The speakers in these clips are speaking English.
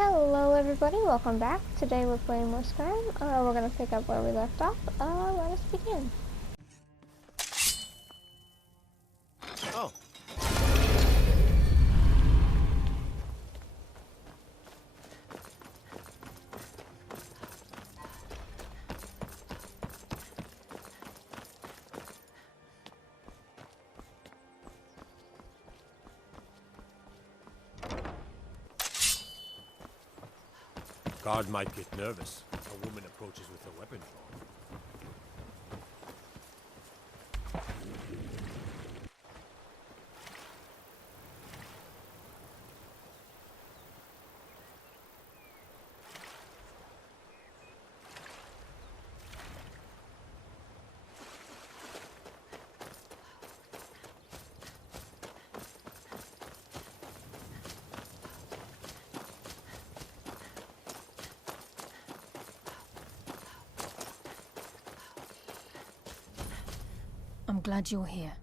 Hello everybody, welcome back. Today we're playing more Skyrim. We're gonna pick up where we left off. Let us begin. Oh. Guard might get nervous. A woman approaches with a weapon drawn. I'm glad you're here.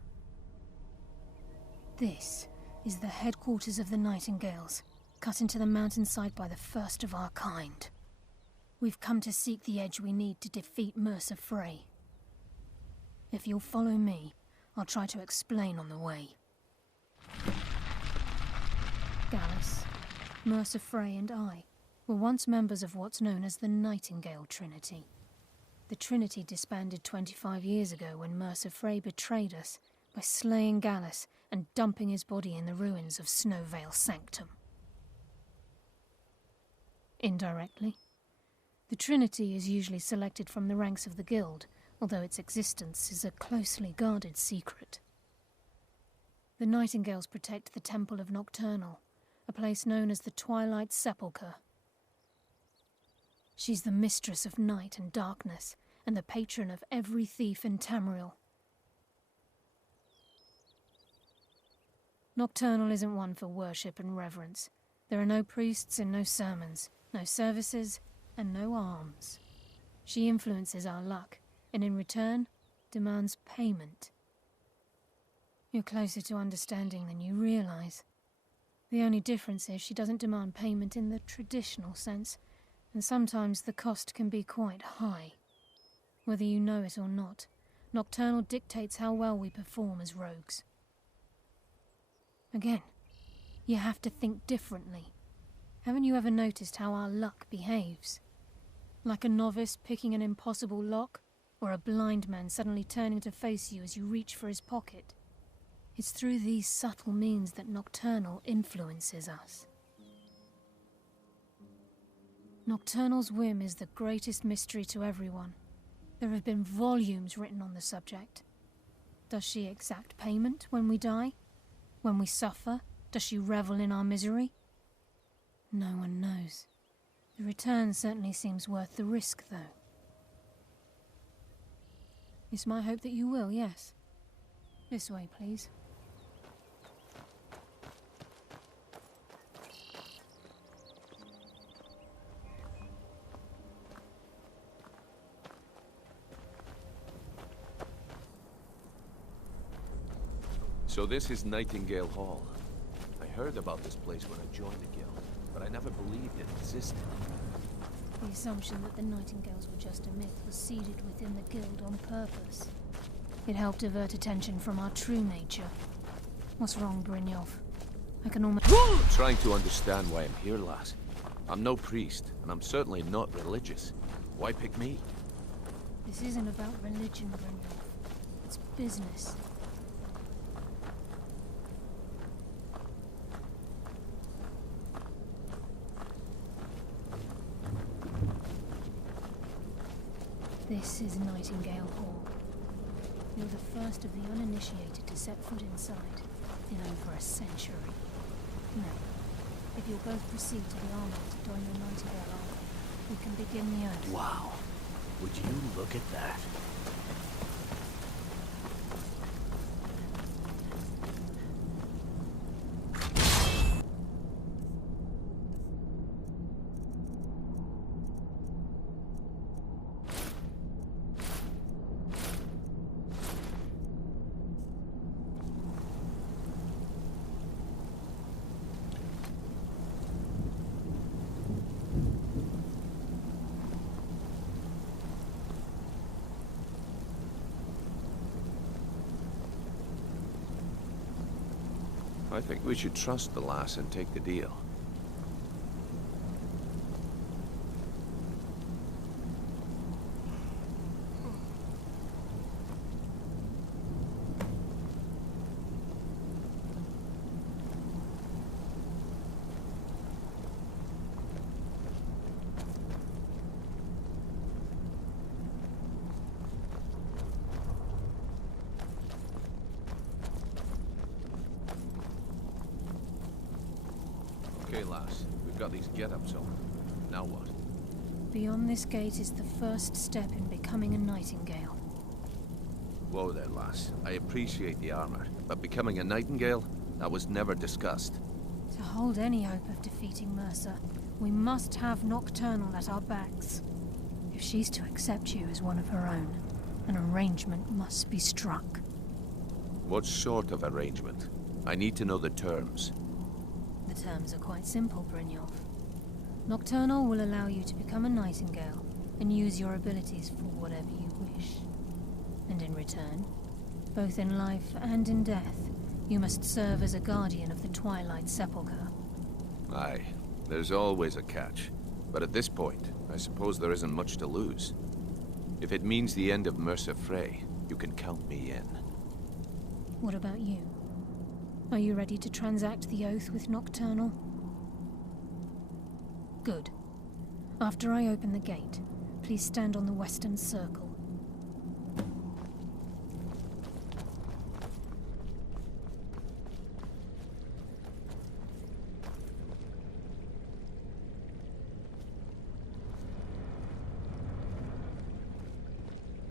This is the headquarters of the Nightingales, cut into the mountainside by the first of our kind. We've come to seek the edge we need to defeat Mercer Frey. If you'll follow me, I'll try to explain on the way. Gallus, Mercer Frey and I were once members of what's known as the Nightingale Trinity. The Trinity disbanded 25 years ago when Mercer Frey betrayed us by slaying Gallus and dumping his body in the ruins of Snowvale Sanctum. Indirectly, the Trinity is usually selected from the ranks of the Guild, although its existence is a closely guarded secret. The Nightingales protect the Temple of Nocturnal, a place known as the Twilight Sepulchre. She's the mistress of night and darkness, and the patron of every thief in Tamriel. Nocturnal isn't one for worship and reverence. There are no priests and no sermons, no services, and no alms. She influences our luck, and in return, demands payment. You're closer to understanding than you realize. The only difference is she doesn't demand payment in the traditional sense, and sometimes the cost can be quite high. Whether you know it or not, Nocturnal dictates how well we perform as rogues. Again, you have to think differently. Haven't you ever noticed how our luck behaves? Like a novice picking an impossible lock, or a blind man suddenly turning to face you as you reach for his pocket. It's through these subtle means that Nocturnal influences us. Nocturnal's whim is the greatest mystery to everyone. There have been volumes written on the subject. Does she exact payment when we die? When we suffer, does she revel in our misery? No one knows. The return certainly seems worth the risk, though. It's my hope that you will, yes. This way, please. So this is Nightingale Hall. I heard about this place when I joined the guild, but I never believed it existed. The assumption that the Nightingales were just a myth was seeded within the guild on purpose. It helped divert attention from our true nature. What's wrong, Brynjolf? I can almost... I'm trying to understand why I'm here, lass. I'm no priest, and I'm certainly not religious. Why pick me? This isn't about religion, Brynjolf. It's business. This is Nightingale Hall. You're the first of the uninitiated to set foot inside in over a century. Now, if you'll both proceed to the armory to join the Nightingale army, we can begin the oath. Wow. Would you look at that? I think we should trust the lass and take the deal. Okay, lass. We've got these get-ups on. Now what? Beyond this gate is the first step in becoming a nightingale. Whoa there, lass. I appreciate the armor, but becoming a nightingale? That was never discussed. To hold any hope of defeating Mercer, we must have Nocturnal at our backs. If she's to accept you as one of her own, an arrangement must be struck. What sort of arrangement? I need to know the terms. The terms are quite simple, Brynjolf. Nocturnal will allow you to become a nightingale and use your abilities for whatever you wish. And in return, both in life and in death, you must serve as a guardian of the Twilight Sepulchre. Aye, there's always a catch. But at this point, I suppose there isn't much to lose. If it means the end of Mercer Frey, you can count me in. What about you? Are you ready to transact the oath with Nocturnal? Good. After I open the gate, please stand on the western circle.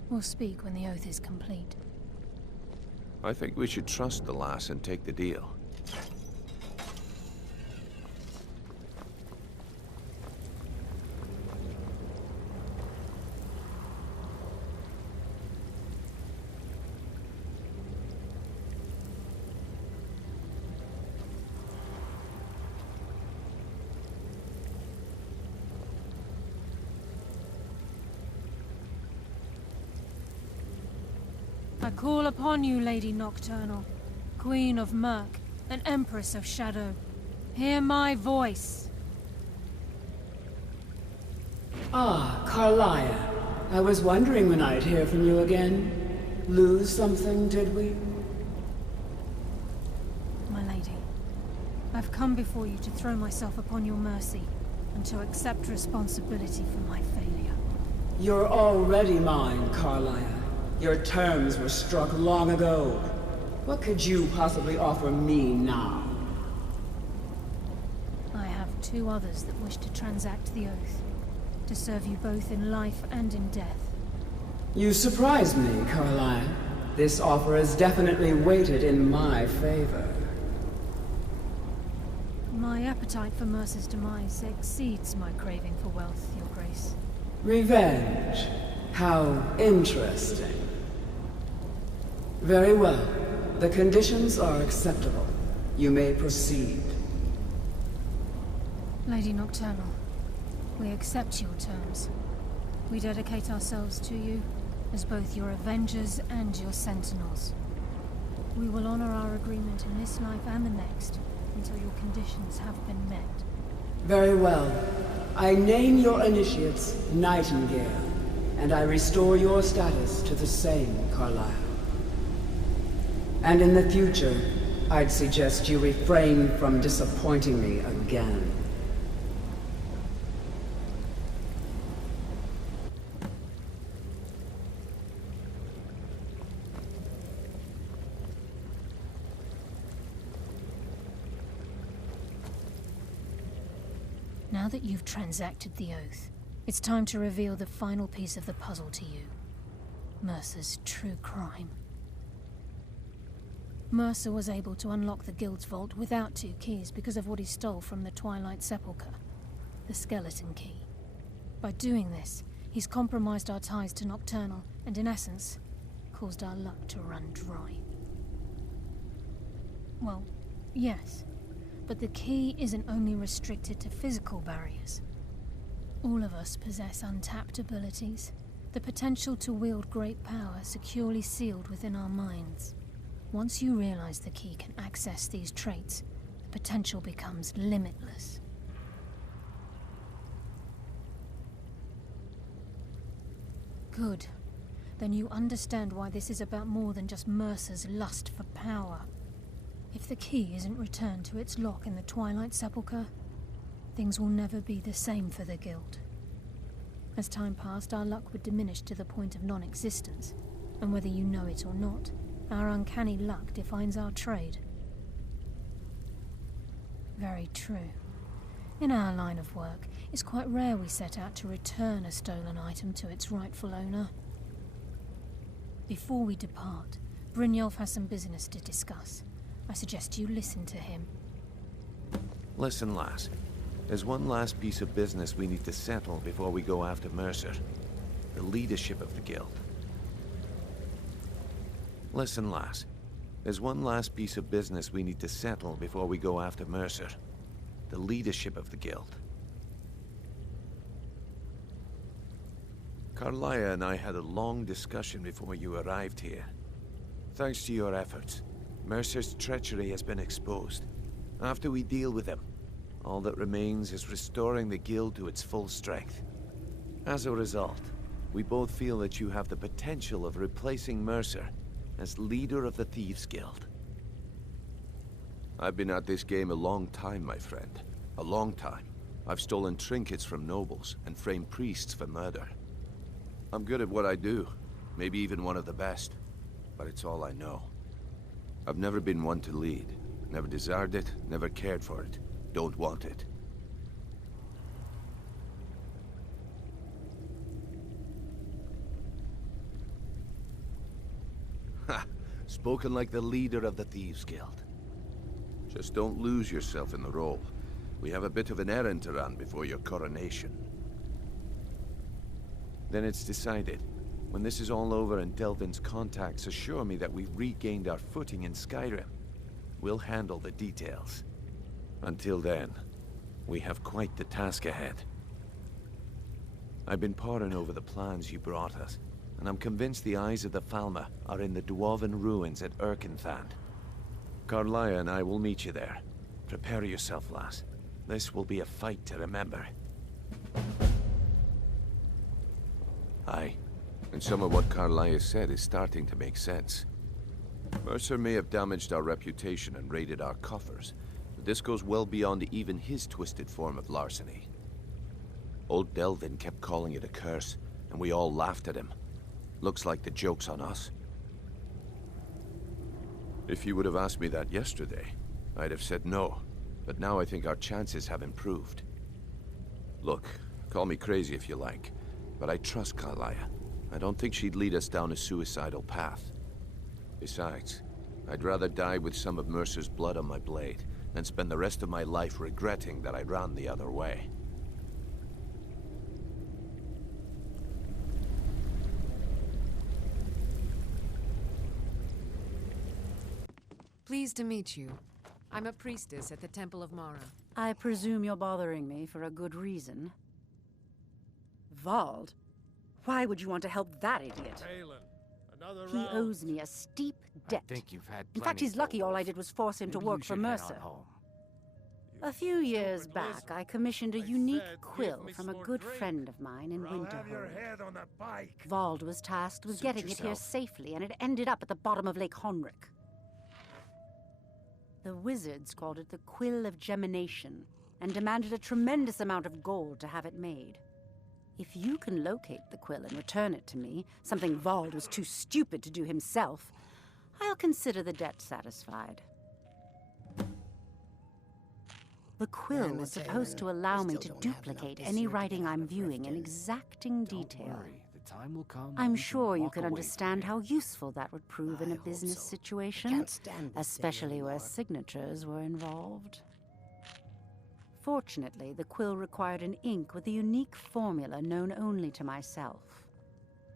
We'll speak when the oath is complete. I think we should trust the lass and take the deal. I call upon you, Lady Nocturnal, Queen of Murk, and Empress of Shadow. Hear my voice. Ah, Carlia. I was wondering when I'd hear from you again. Lose something, did we? My lady, I've come before you to throw myself upon your mercy, and to accept responsibility for my failure. You're already mine, Carlia. Your terms were struck long ago. What could you possibly offer me now? I have two others that wish to transact the oath, to serve you both in life and in death. You surprise me, Carlia. This offer is definitely weighted in my favor. My appetite for Mercer's demise exceeds my craving for wealth, Your Grace. Revenge. How interesting. Very well. The conditions are acceptable. You may proceed. Lady Nocturnal, we accept your terms. We dedicate ourselves to you as both your avengers and your sentinels. We will honor our agreement in this life and the next until your conditions have been met. Very well. I name your initiates Nightingale, and I restore your status to the same, Carlisle. And in the future, I'd suggest you refrain from disappointing me again. Now that you've transacted the oath, it's time to reveal the final piece of the puzzle to you. Mercer's true crime. Mercer was able to unlock the Guild's vault without 2 keys because of what he stole from the Twilight Sepulchre, the skeleton key. By doing this, he's compromised our ties to Nocturnal and, in essence, caused our luck to run dry. Well, yes, but the key isn't only restricted to physical barriers. All of us possess untapped abilities, the potential to wield great power securely sealed within our minds. Once you realize the key can access these traits, the potential becomes limitless. Good. Then you understand why this is about more than just Mercer's lust for power. If the key isn't returned to its lock in the Twilight Sepulchre, things will never be the same for the Guild. As time passed, our luck would diminish to the point of non-existence, and whether you know it or not, our uncanny luck defines our trade. Very true. In our line of work, it's quite rare we set out to return a stolen item to its rightful owner. Before we depart, Brynjolf has some business to discuss. I suggest you listen to him. Listen, lass. There's one last piece of business we need to settle before we go after Mercer. The leadership of the Guild. Listen, lass. There's one last piece of business we need to settle before we go after Mercer. The leadership of the Guild. Carlia and I had a long discussion before you arrived here. Thanks to your efforts, Mercer's treachery has been exposed. After we deal with him, all that remains is restoring the Guild to its full strength. As a result, we both feel that you have the potential of replacing Mercer as leader of the Thieves' Guild. I've been at this game a long time, my friend. A long time. I've stolen trinkets from nobles and framed priests for murder. I'm good at what I do, maybe even one of the best, but it's all I know. I've never been one to lead. Never desired it, never cared for it. Don't want it. Ha! Spoken like the leader of the Thieves' Guild. Just don't lose yourself in the role. We have a bit of an errand to run before your coronation. Then it's decided. When this is all over and Delvin's contacts assure me that we've regained our footing in Skyrim, we'll handle the details. Until then, we have quite the task ahead. I've been poring over the plans you brought us, and I'm convinced the eyes of the Falmer are in the Dwarven ruins at Erkenthand. Carlia and I will meet you there. Prepare yourself, lass. This will be a fight to remember. Aye, and some of what Carlia said is starting to make sense. Mercer may have damaged our reputation and raided our coffers, but this goes well beyond even his twisted form of larceny. Old Delvin kept calling it a curse, and we all laughed at him. Looks like the joke's on us. If you would have asked me that yesterday, I'd have said no, but now I think our chances have improved. Look, call me crazy if you like, but I trust Carlia. I don't think she'd lead us down a suicidal path. Besides, I'd rather die with some of Mercer's blood on my blade than spend the rest of my life regretting that I ran the other way. Pleased to meet you. I'm a priestess at the Temple of Mara. I presume you're bothering me for a good reason. Vald? Why would you want to help that idiot? He owes me a steep debt. I think you've had In fact, he's lucky all I did was force him to Maybe work you for should head on Mercer. home. A few years back, I commissioned a unique quill from a good friend of mine in Winterhold. Vald was tasked with getting it here safely, and it ended up at the bottom of Lake Honrick. The wizards called it the Quill of Gemination, and demanded a tremendous amount of gold to have it made. If you can locate the quill and return it to me, something Vald was too stupid to do himself, I'll consider the debt satisfied. The quill was supposed to allow me to duplicate any writing I'm viewing in exacting detail. The time will come I'm when sure you walk can away understand from how useful that would prove in a business situation, especially where signatures were involved. Fortunately, the quill required an ink with a unique formula known only to myself.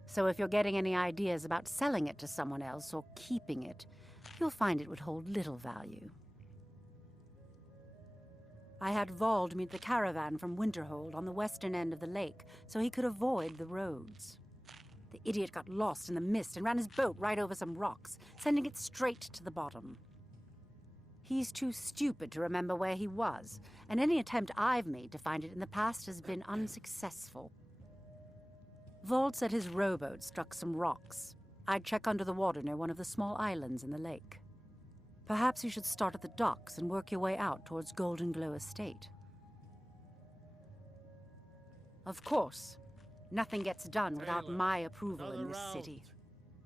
So if you're getting any ideas about selling it to someone else or keeping it, you'll find it would hold little value. I had Vald meet the caravan from Winterhold on the western end of the lake, so he could avoid the roads. The idiot got lost in the mist and ran his boat right over some rocks, sending it straight to the bottom. He's too stupid to remember where he was, and any attempt I've made to find it in the past has been unsuccessful. Vault said his rowboat struck some rocks. I'd check under the water near one of the small islands in the lake. Perhaps you should start at the docks and work your way out towards Golden Glow Estate. Of course, nothing gets done without my approval in this city.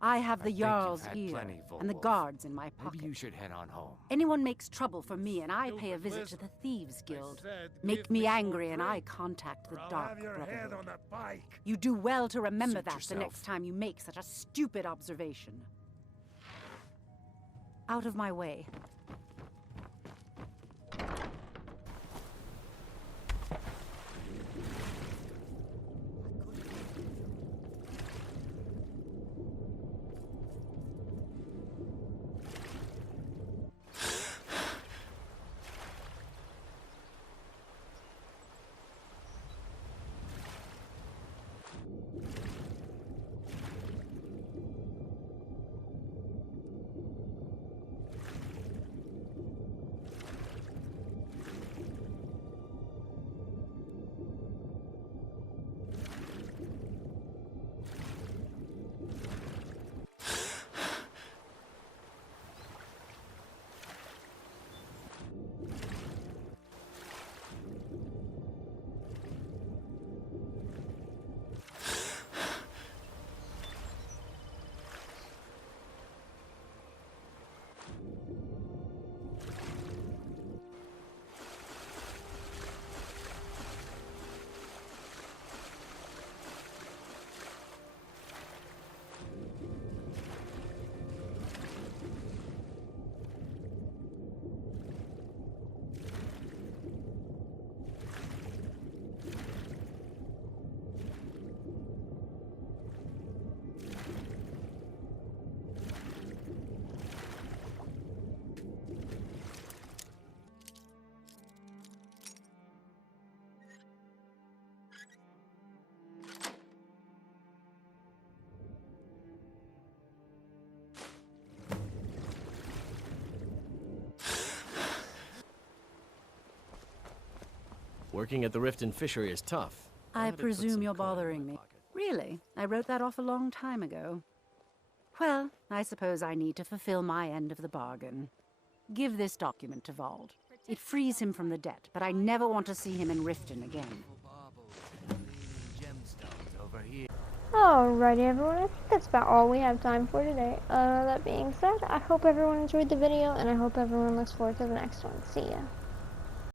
I have the Jarl's ear and the guards in my pocket. Maybe you should head on home. Anyone makes trouble for me and I pay a visit to the Thieves Guild. Make me angry and I contact the Dark Brotherhood. You do well to remember that the next time you make such a stupid observation. Out of my way. Working at the Riften Fishery is tough. I Glad it put presume some you're coin in my bothering me. pocket. Really? I wrote that off a long time ago. Well, I suppose I need to fulfill my end of the bargain. Give this document to Vald. It frees him from the debt, but I never want to see him in Riften again. Alrighty everyone, I think that's about all we have time for today. That being said, I hope everyone enjoyed the video, and I hope everyone looks forward to the next one. See ya.